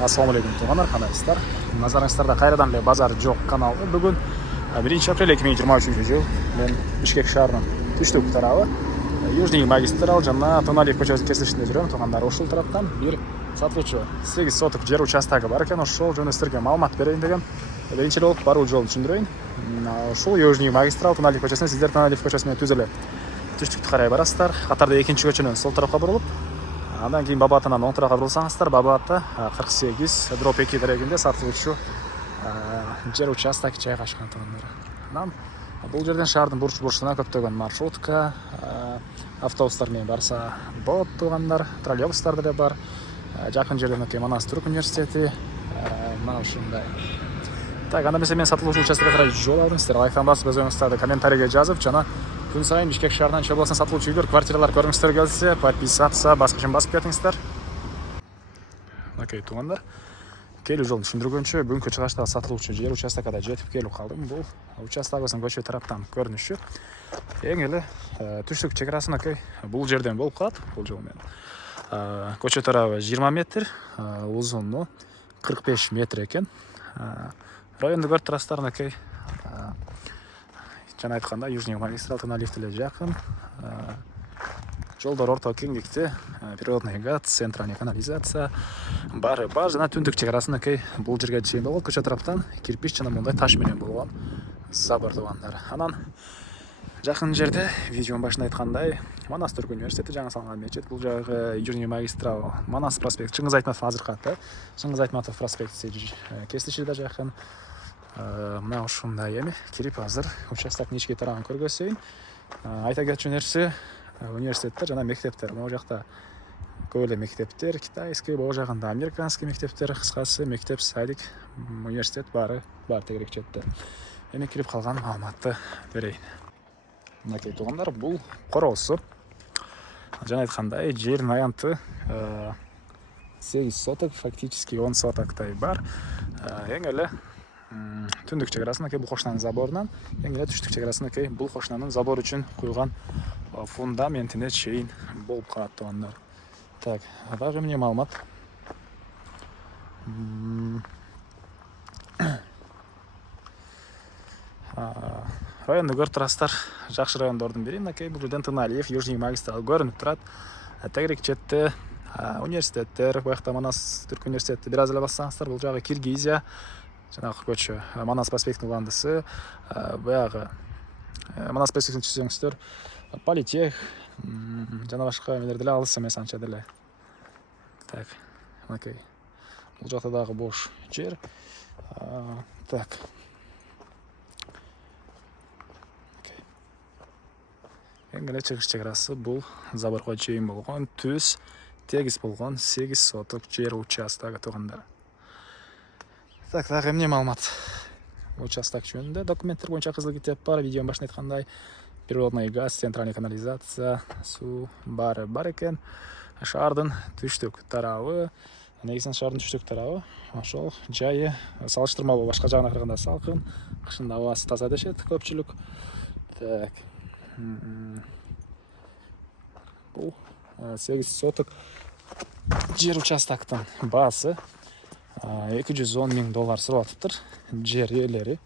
Ассалаумалейкум туғандар, қалайсыздар? Назарыңыздарда қайрадан эле базар жоқ каналы. Бүгін 1 апрель 2023 жыл. Мен Бишкек шаарынын түштүк тарабы, Южный магистрал жана Тоналиев көчөсүнүн кесилишинде жүрөм. Туғандар, ушул тараптан бир сатылуучу 8 соток жер участогу бар экен. Ошол жөнүндө силерге маалымат берейин дегем. Биринчи болуп баруу жолун түшүндүрөйүн. Ушул Южный магистрал Тоналиев көчөсүнө, сиздер Тоналиев көчөсүнө түз эле түштүктү карай барасыздар. Катарда экинчи көчөнүн сол тарапка бурулуп, андан кийин Баба атынан оң тарапка бурулсаңыздар, Баба ата 48/2 дерегинде сатылуучу жер участок жайгашкан тугандар. Анан бул жерден шаардын бурч-бурчуна көптөгөн маршрутка, автобустар менен барса болот тугандар, троллейбустар деле бар. Жакын жерден Манас Түрк университети, мына ушундай. Так, анда мен сатылуучу участокко карай жол алдым. Сиздер лайктан басып, өз оюңуздарды комментарийге жазып, жана күн сайын Бишкек шаарынан Чүй областынан сатылуучу үйлөр, квартиралар көргүңүздөр келсе, подписаться, баскычын басып кетиңиздер. Окей, тугандар. Келүү жолун түшүндүргөнчө, бүгүнкү чыгыштагы сатылуучу жер участокко да жетип келип калдым. Бул участогубуздун көчө тараптан көрүнүшү. Эң эле түштүк чек арасын бул жерден болуп калат, бул жол менен. Көчө тарабы 20 метр, узуну 45 метр экен. Районду көрүп турасыздар, жана айткандай, Южный магистрал Тоналиев деле жакын. Жолдор орто кеңдикте, природный газ, центральный канализация бары бар. Жана түндүк чек арасын бул жерге чейин болгон көчө тараптан кирпич жана мындай таш менен болгон забор тугандар. Анан жакын жерде видеонун башында айткандай, Манас Түрк университети жаңы салынган мечит. Бул жагы Южный магистрал Манас проспект, Чыңгыз Айтматов азыркы аты. Чыңгыз Айтматов проспекти кесилиши да жакын. Мына ушундай эми кирип азыр участоктун ички тарабын көргөзөйүн. Айта кетчү нерсе, университеттер жана мектептер. Могу жакта көп эле мектептер, китайский, могу жагында американский мектептер, кыскасы мектеп, садик, университет бары бар тегерек четте. Эми кирип калган маалыматты берейин. Мынакей тугандар, бул короосу. Жана айткандай, жердин аянты 8 соток, фактически 10 сотоктой бар. Эң эле түндүк чек арасын бул кошунанын заборунан, эң эле түштүк чек арасын бул кошунанын забор үчүн куйган фундаментине чейин болуп калат тугандар. Так, дагы эмне маалымат? Районду көрүп турасыздар, жакшы райондордун бири. Бул жерден Тоналиев, Южный магистрал көрүнүп турат. Тегерек четте университеттер, буякта Манас Түрк университети бир аз эле бассаңыздар, бул жагы Киргизия, жанагы көчө Манас проспектинин уландысы, буягы Манас проспектин түзөңүздөр, Политех, жана башка эмелер деле алыс эмес анча деле. Так, окей. Бул жакта дагы бош жер. Так. Эң эле чыгыш чек арасы бул заборго чейин болгон, түз тегиз болгон 8 соток жер участогу тугандар. Так, дагы эмне маалымат? Участок жөнүндө документтер боюнча кызыл китеп бар, видеонун башында айткандай, природный газ, центральный канализация, суу бары бар экен. Шаардын түштүк тарабы, негизинен шаардын түштүк тарабы, ошол жайы салыштырмалуу башка жагына караганда салкын, кышында абасы таза дешет көпчүлүк. Так. Бул 8 соток жер участоктун баасы $210 000 сурап атыптыр жер ээлери.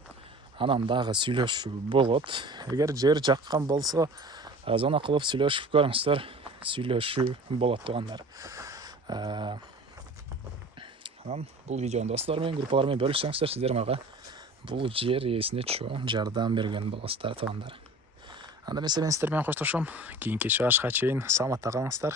Анан дагы сүйлөшүү болот. Эгер жер жаккан болсо, зона кылып сүйлөшүп көрүңүздөр, сүйлөшүү болот тугандар. Анан бул видеону достор менен, группалар менен бөлүшсөңүздөр, сиздер мага бул жер ээсине чоң жардам берген болосуздар тугандар. Анда мен сиздер менен коштошом. Кийинки чыгышка чейин саламатта калыңыздар.